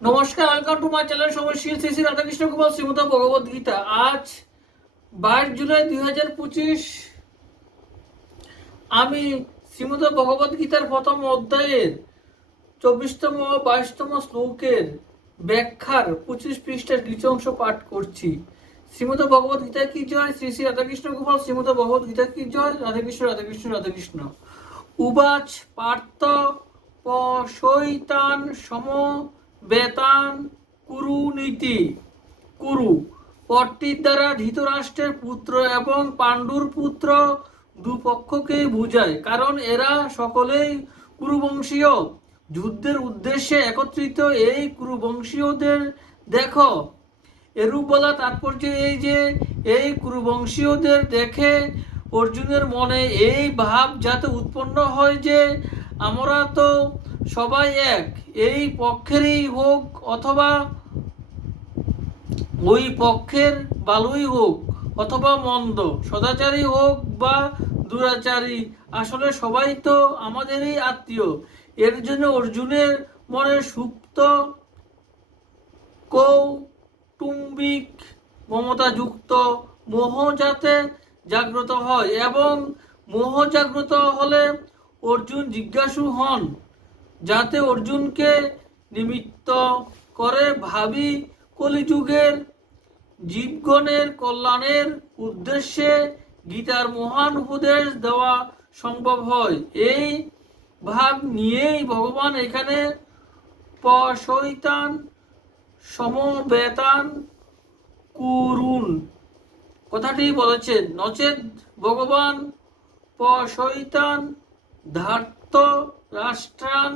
নমস্কার, welcome to my channel Samashri Shri Shri Radhakrishna Gopal Shrimad Bhagavad Gita. আজ 22 জুলাই 2025। আমি শ্রীমদ ভগবত গীতার প্রথম অধ্যায়ের 24তম ও 22তম শ্লোকের ব্যাখ্যার 25 পৃষ্ঠার কিছু অংশ পাঠ করছি। শ্রীমদ ভগবত গীতা কি জয়, শ্রী শ্রী রাধাকৃষ্ণ গোপাল শ্রীমদ ভগবত গীতা কি জয়, রাধাকৃষ্ণ রাধাকৃষ্ণ রাধাকৃষ্ণ। উবাচ পার্থ পশৈতান সম বেতান কুরু নীতি। কুরু পট্টির দ্বারা ধৃতরাষ্ট্রের পুত্র এবং পাণ্ডুর পুত্র দুপক্ষকেই বুঝায়, কারণ এরা সকলেই কুরুবংশীয়। যুদ্ধের উদ্দেশ্যে একত্রিত এই কুরুবংশীয়দের দেখো। এরূপ বলা তাৎপর্য এই যে এই কুরুবংশীয়দের দেখে অর্জুনের মনে এই ভাব যাতে উৎপন্ন হয় যে আমরা তো সবাই এক, এই পক্ষেরই হোক অথবা ওই পক্ষের ভালোই হোক অথবা মন্দ, সদাচারী হোক বা দুরাচারী, আসলে সবাই তো আমাদেরই আত্মীয়। এর জন্য অর্জুনের মনে সুপ্ত কৌটুম্বিক মমতাযুক্ত মোহ যাতে জাগ্রত হয়, এবং মোহ জাগ্রত হলে অর্জুন জিজ্ঞাসু হন, যাতে অর্জুনকে নিমিত্ত করে ভাবি কলিযুগের জীবগণের কল্যাণের উদ্দেশ্যে গীতার মহান উপদেশ দেওয়া সম্ভব হয়। এই ভাব নিয়েই ভগবান এখানে পশৈতান সমবেতান কুরুন কথাটি বলেছেন। নচেত ভগবান পশৈতান ধার্ত রাষ্ট্রান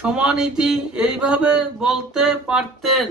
সমানীতি এইভাবে বলতে পারতেন।